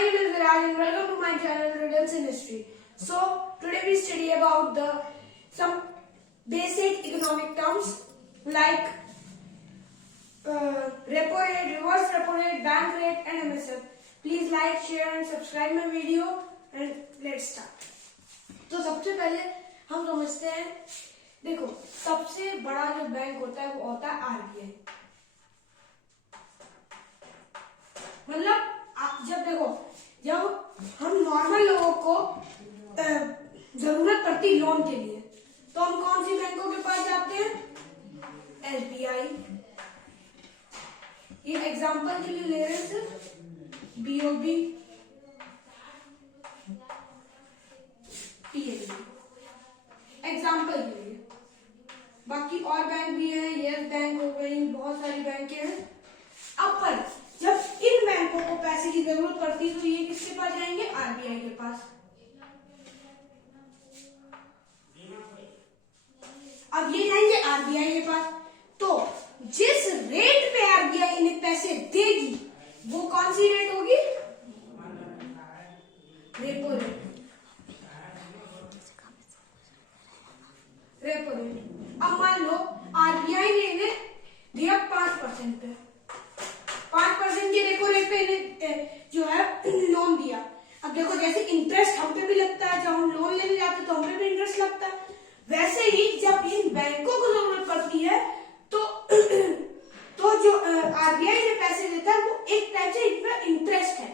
My name is Viraj and welcome to my channel Riddles in History. So today we study about some basic economic terms like repo rate, reverse repo rate, bank rate and MSF. Please like, share and subscribe my video and let's start. तो सबसे पहले हम समझते हैं, देखो सबसे बड़ा जो बैंक होता है वो होता है आरबीआई। मतलब जब देखो जब हम नॉर्मल लोगों को जरूरत पड़ती लोन के लिए तो हम कौन सी बैंकों के पास जाते हैं? एसबीआई। ये एग्जांपल के लिए ले रहे हैं सिर्फ बीओबी, पीएनबी एग्जांपल के लिए। बाकी और बैंक भी हैं, यस बैंक हो गई, बहुत सारी बैंक हैं। अब पर जब इन बैंकों को पैसे की जरूरत पड़ती है तो ये किसके पास जाएंगे? आरबीआई के पास। अब ये जाएंगे आरबीआई के पास, तो जिस रेट पे आरबीआई इन्हें पैसे देगी वो कौन सी रेट होगी? Repo rate. Repo rate. अब मान लो आरबीआई ने इन्हें दिया 5% पे, 5% के रेपो रेट पे इन्हें जो है लोन दिया। अब देखो जैसे इंटरेस्ट हम पे भी लगता है, जब हम लोन लेने जाते हैं तो हम पे भी इंटरेस्ट लगता है, वैसे ही जब इन बैंकों को जरूरत पड़ती है तो जो आरबीआई जो पैसे देता है वो एक टाइप से इतना इंटरेस्ट है,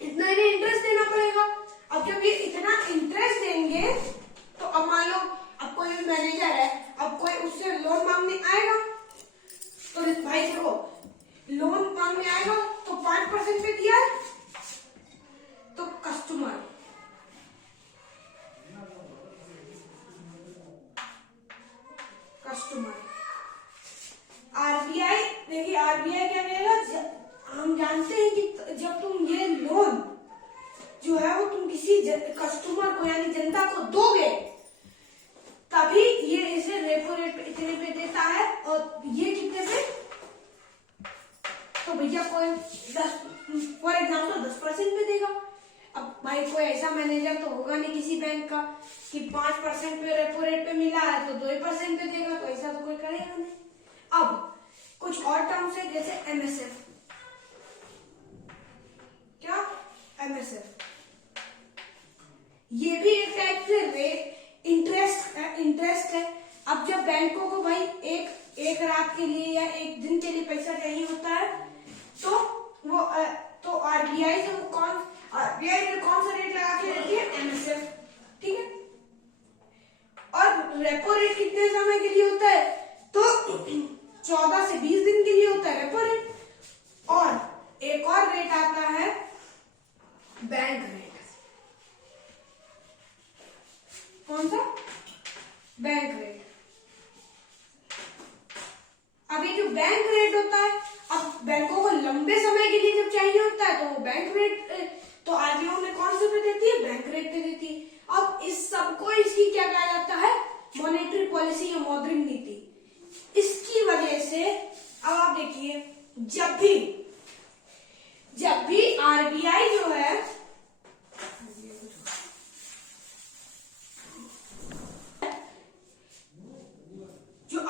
इतना इन्हें इंटरेस्ट देना पड़ेगा। अब जब ये इतना इंटरेस्ट देंगे तो अब मान लो अब कोई मैनेजर है, अब कोई उससे लोन मांगने आएगा तो भाई देखो लोन मांगने आएगा तो 5% पे दिया है तो कस्टमर आरबीआई, देखिए आरबीआई क्या करेगा, हम जानते हैं कि जब तुम ये लोन जो है वो तुम किसी कस्टमर को यानी जनता को दोगे तभी ये इसे रेपो रेट पे इतने पे देता है। और ये कितने पे? तो भैया कोई 10 फॉर एग्जाम्पल 10% पे देगा। अब भाई कोई ऐसा मैनेजर तो होगा नहीं किसी बैंक का कि 5% पे रेपो रेट पे मिला है तो 2% पे देगा, तो ऐसा तो कोई करेगा नहीं। अब कुछ और टर्म्स है जैसे एमएसएफ। क्या? एमएसएफ ये भी एक टाइप से रेट इंटरेस्ट है। अब जब बैंकों को भाई एक रात के लिए या एक दिन के लिए पैसा चाहिए होता है तो वो तो आरबीआई से आरबीआई में कौन सा रेट लगा के देती है? एमएसएफ। ठीक है। और रेपो रेट कितने समय के लिए होता है? तो 14 से 20 दिन के लिए होता है रेपो रेट। और एक और रेट आता है बैंक रेट। कौन सा? Bank rate. अब ये जो बैंक रेट होता है, अब बैंकों को लंबे समय के लिए जब चाहिए होता है तो वो बैंक रेट, तो आरबीआई में कौन से पे देती है? बैंक रेट पे देती है। अब इस सबको इसकी क्या कहा जाता है? मॉनेटरी पॉलिसी या मौद्रिक नीति। इसकी वजह से अब आप देखिए जब भी आरबीआई जो है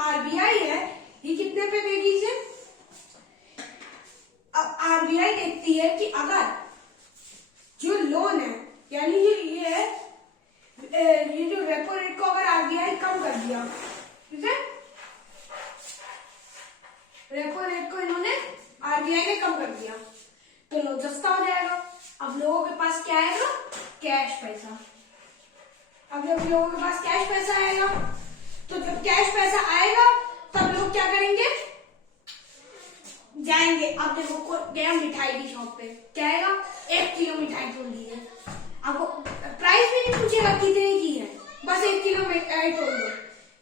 आरबीआई है ये कितने पे देगी इसे? अब आरबीआई देखती है कि अगर जो लोन है यानी ये जो रेपो रेट को अगर आरबीआई कम कर दिया, ठीक है, रेपो रेट को इन्होंने आरबीआई ने कम कर दिया तो लोग सस्ता हो जाएगा। अब लोगों के पास क्या आएगा? कैश पैसा। अब जब लोगों के पास कैश पैसा आएगा तो जब कैश पैसा आएगा तब लोग क्या करेंगे? जाएंगे। अब देखो गया मिठाई की शॉप पे, क्या आएगा? 1 किलो मिठाई तोड़ दी है। अब वो प्राइस भी नहीं पूछेगा कितने की है, बस 1 किलो मिठाई तोड़ दो।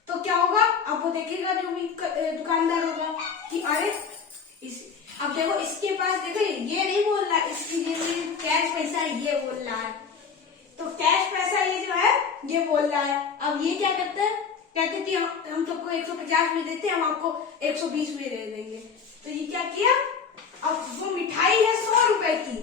तो क्या होगा? अब वो देखेगा जो भी दुकानदार होगा कि अरे अब देखो इसके पास देखो ये नहीं बोल रहा, इसकी कैश पैसा ये बोल रहा है, तो कैश पैसा ये जो है ये बोल रहा है। अब ये क्या करता है? कहते थे हम सबको 150 में देते हैं, हम आपको 120 में दे देंगे। तो ये क्या किया? अब वो मिठाई है 100 रुपए की,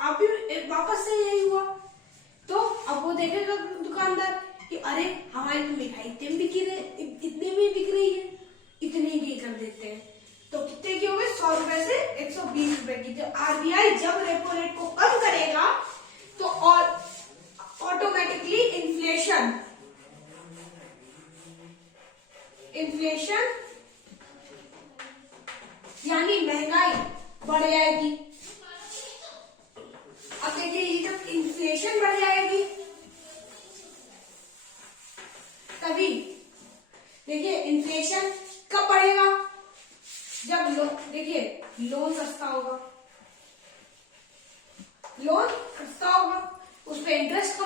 आप भी वापस से यही हुआ। तो अब वो देखेगा दुकानदार कि अरे हमारी तो मिठाई इतने में बिक रही है, इतने की कर देते हैं। तो कितने की हो गई? 100 रुपए से 120 रुपए की। तो आरबीआई जब रेपो रेट को कम करेगा तो और ऑटोमेटिकली इन्फ्लेशन यानी महंगाई बढ़ जाएगी। अब देखिए, ये जब इन्फ्लेशन बढ़ जाएगी तभी देखिए इन्फ्लेशन कब बढ़ेगा? जब देखिए लोन सस्ता होगा, उस पर इंटरेस्ट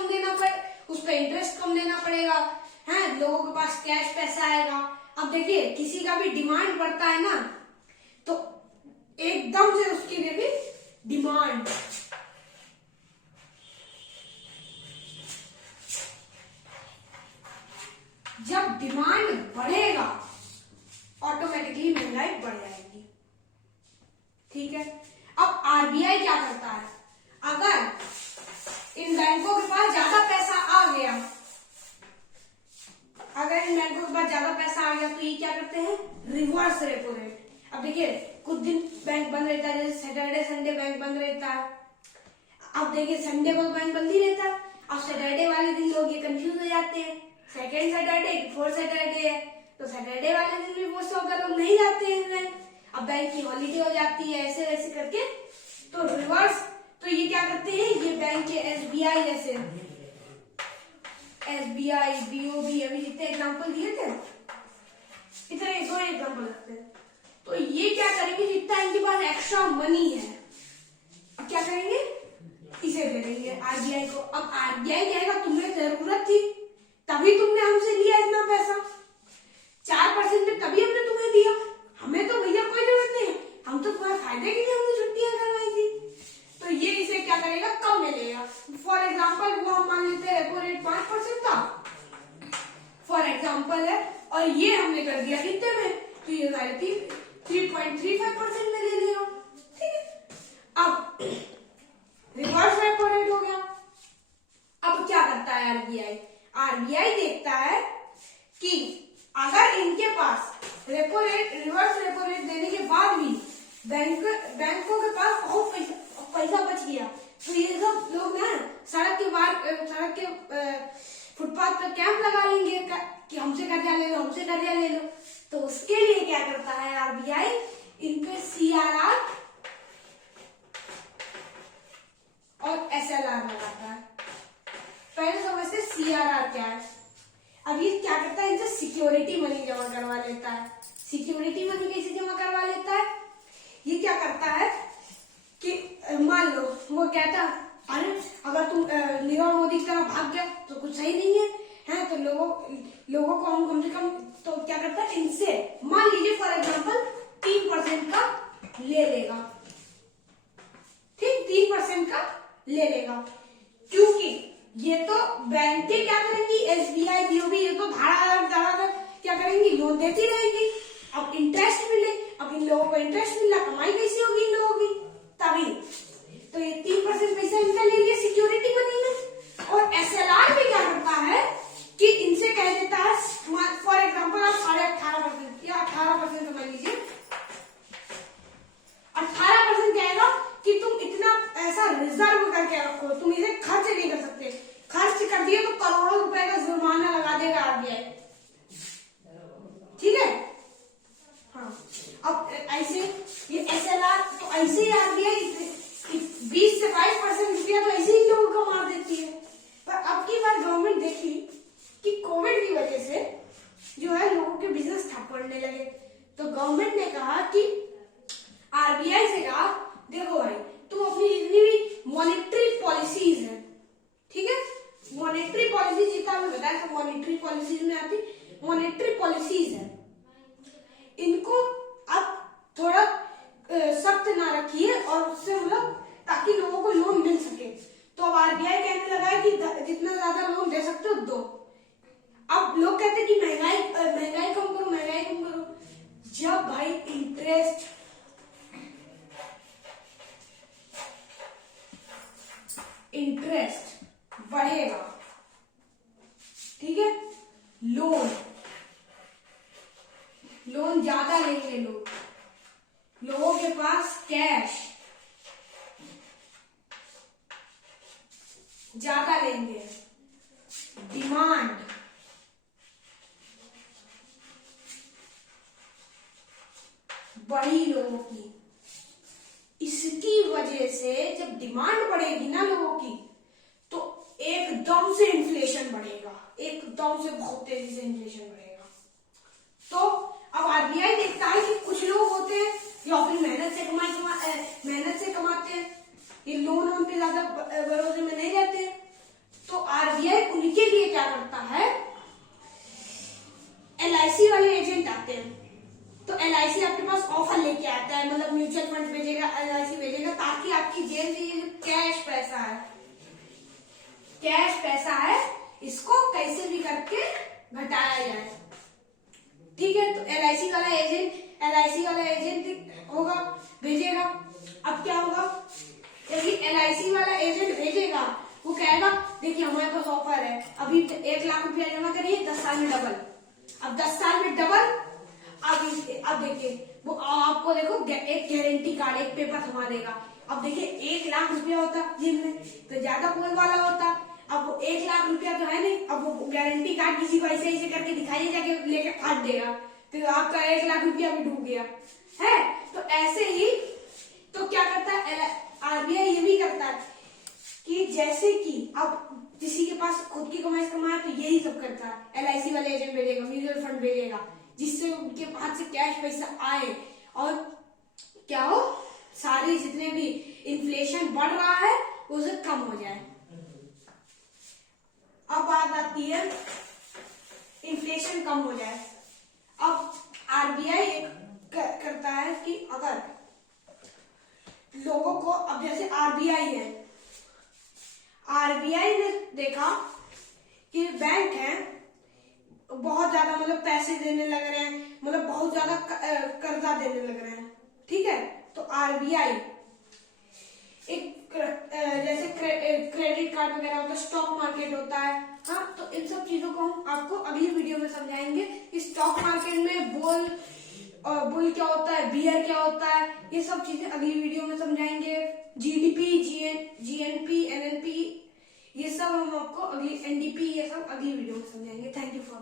कम देना पड़ेगा, है, लोगों के पास कैश पैसा आएगा। अब देखिए किसी का भी डिमांड बढ़ता है ना, तो एकदम से उसके लिए भी डिमांड, जब डिमांड बढ़ेगा ऑटोमेटिकली महंगाई बढ़ जाएगी। ठीक है। अब आरबीआई क्या करता है? अगर इन बैंकों के पास ज्यादा पैसा आ गया, तो ये क्या करते हैं? Reverse repo rate. अब देखिए कुछ दिन बैंक बंद रहता है, जैसे सैटरडे संडे बैंक बंद रहता है। अब देखिए संडे को बैंक बंद ही रहता है। अब सैटरडे वाले दिन लोग ये कंफ्यूज हो जाते हैं, सेकेंड सैटरडे फोर्थ सैटरडे है, तो सैटरडे वाले दिन भी मोस्ट ऑफ द लोग नहीं जाते हैं बैंक। अब बैंक की हॉलीडे हो जाती है, ऐसे वैसे करके। तो रिवर्स, तो ये क्या करते हैं? ये बैंक के एसबीआई जैसे एसबीआई, बीओबी, अभी जितने एग्जाम्पल दिए थे इतने 2 एग्जाम्पल लगते हैं। तो ये क्या करेंगे? जितना इनके पास एक्स्ट्रा मनी है, अब क्या करेंगे? इसे दे देंगे आरबीआई को। अब आरबीआई कहेगा तुम्हें जरूरत थी तभी तुमने हमसे लिया इतना पैसा, 4% पे तभी हमने तुम्हें दिया, हमें तो भैया कोई जरूरत नहीं है, हम तो तुम्हारे फायदे के लिए हमने छुट्टियां करवाई थी। तो ये इसे क्या करेगा? कम मिलेगा। फॉर एग्जाम्पल वो हम मान लेते हैं रेपो रेट 5% था, फॉर एग्जाम्पल है, और ये हमने कर दिया कितने में? तो ये 3.35% में ले लेगा। ठीक है। अब रिवर्स रेपो रेट हो गया। अब क्या करता है आरबीआई? आरबीआई देखता है कि अगर इनके पास रिवर्स रेपो रेट देने के बाद भी बैंकों के पास बहुत पैसा बच गया, तो ये सब लोग ना सड़क के फुटपाथ पर कैंप लगा लेंगे कि हमसे कर्जा ले लो। तो उसके लिए क्या करता है आरबीआई? इन पे सीआरआर और एसएलआर लगाता है। पहले समझते सीआरआर क्या है। अब ये क्या करता है? इनसे सिक्योरिटी मनी जमा करवा लेता है। सिक्योरिटी मनी कैसे जमा करवा लेता है? ये क्या करता है कि मान लो वो कहता है अरे अगर तुम नीरव मोदी की तरह भाग गया तो कुछ सही नहीं है, तो लोगों को हम कम से कम, तो क्या करता है? इनसे मान लीजिए फॉर एग्जांपल 3% का ले लेगा। ठीक, 3% का ले लेगा, क्योंकि ये तो बैंकें क्या करेंगी? एसबीआई, बीओबी, ये तो धाड़ा क्या करेंगी? लोन देती रहेंगी। अब इंटरेस्ट मिले, अब इन लोगों को इंटरेस्ट मिला, कमाई कैसी होगी इन लोगों की? तभी तो ये 3% पैसा इनका ले लिया सिक्योरिटी मनी में। और एसएलआर भी क्या करता है कि इनसे कह देता है, फॉर एग्जाम्पल आप 18.5% या 18% समझ लीजिए, 18% कहेगा कि तुम इतना ऐसा रिजर्व करके रखो, तुम इसे खर्च नहीं कर सकते, खर्च कर दिए तो करोड़ों रुपए का जुर्माना लगा देगा आरबीआई। ठीक है। हाँ, अब ऐसे ये एसएलआर, तो ऐसे ही आरबीआई 20 से 22% रुपया तो ऐसे ही लोगों को मार देती है। पर अब की बार गवर्नमेंट देखी कि कोविड की वजह से जो है लोगों के बिजनेस ठप पड़ने लगे, तो गवर्नमेंट ने कहा कि आरबीआई से कहा देखो भाई तुम अपनी जितनी भी मॉनेटरी पॉलिसीज है, ठीक है, मॉनेटरी पॉलिसी जितना हमें बताया था मॉनेटरी पॉलिसीज में आती, मॉनेटरी पॉलिसीज है, इनको अब थोड़ा सख्त ना रखिए और उससे मतलब ताकि लोगों को लोन मिल सके। तो अब आरबीआई कहने लगा है कि जितना ज्यादा लोन दे सकते हो दो। अब लोग कहते हैं कि महंगाई कम करो। जब भाई इंटरेस्ट इंटरेस्ट बढ़ेगा, ठीक है। लोन ज्यादा लेंगे लोग, लोगों के पास कैश ज्यादा लेंगे। डिमांड बढ़ी लोगों की। इसकी वजह से जब डिमांड बढ़ेगी ना लोगों की, तो एकदम से इन्फ्लेशन बढ़ेगा, एकदम से बहुत तेजी से इन्फ्लेशन बढ़ेगा। तो अब आरबीआई देखता है कि कुछ लोग होते हैं जो अपनी मेहनत से कमाते हैं, ये लोन पे ज्यादा भरोसे में नहीं रहते, तो आरबीआई उनके लिए क्या करता है, एलआईसी वाले एजेंट आते हैं। तो एलआईसी आपके पास ऑफर लेके आता है, मतलब म्यूचुअल फंड भेजेगा, एलआईसी भेजेगा, ताकि आपकी जेब में ये जो कैश पैसा है इसको कैसे भी करके घटाया जाए, ठीक है। तो एलआईसी वाला एजेंट होगा, भेजेगा। अब क्या होगा, यदि एलआईसी वाला एजेंट भेजेगा, वो कहेगा देखिए हमारे पास ऑफर है, अभी 1 लाख रुपया जमा करिए, 10 साल में डबल। अब 10 साल में डबल, अब देखिए वो आपको देखो एक गारंटी कार्ड, एक पेपर थमा देगा। अब देखिए 1 लाख रुपया होता जिनमें तो ज्यादा बोल वाला होता, अब वो 1 लाख रुपया तो है नहीं, अब वो गारंटी कार्ड किसी को ऐसे करके दिखाइए, जाके लेके काट देगा, तो आपका 1 लाख रुपया भी डूब गया है। तो ऐसे ही तो क्या करता है आरबीआई, ये भी करता है कि जैसे कि अब किसी के पास खुद की कमाई तो यही सब करता है, एलआईसी वाले एजेंट भेजेगा, म्यूचुअल फंड भेजेगा, जिससे उनके पास से कैश पैसा आए और क्या हो, सारे जितने भी इन्फ्लेशन बढ़ रहा है उसे कम हो जाए। अब बात आती है इन्फ्लेशन कम हो जाए। अब आरबीआई करता है कि अगर लोगों को, अब जैसे आरबीआई ने देखा कि बैंक है बहुत ज्यादा, मतलब पैसे देने लग रहे हैं, मतलब बहुत ज्यादा कर्जा देने लग रहे हैं, ठीक है। तो आरबीआई एक जैसे क्रेडिट कार्ड वगैरह होता है, स्टॉक मार्केट होता है, हाँ, तो इन सब चीजों को हम आपको अगली वीडियो में समझाएंगे कि स्टॉक मार्केट में बुल क्या होता है, बियर क्या होता है, ये सब चीजें अगली वीडियो में समझाएंगे। जीडीपी, जीएनपी, एनएनपी, ये सब हम आपको अगली, एनडीपी, ये सब अगली वीडियो में समझाएंगे। Thank you for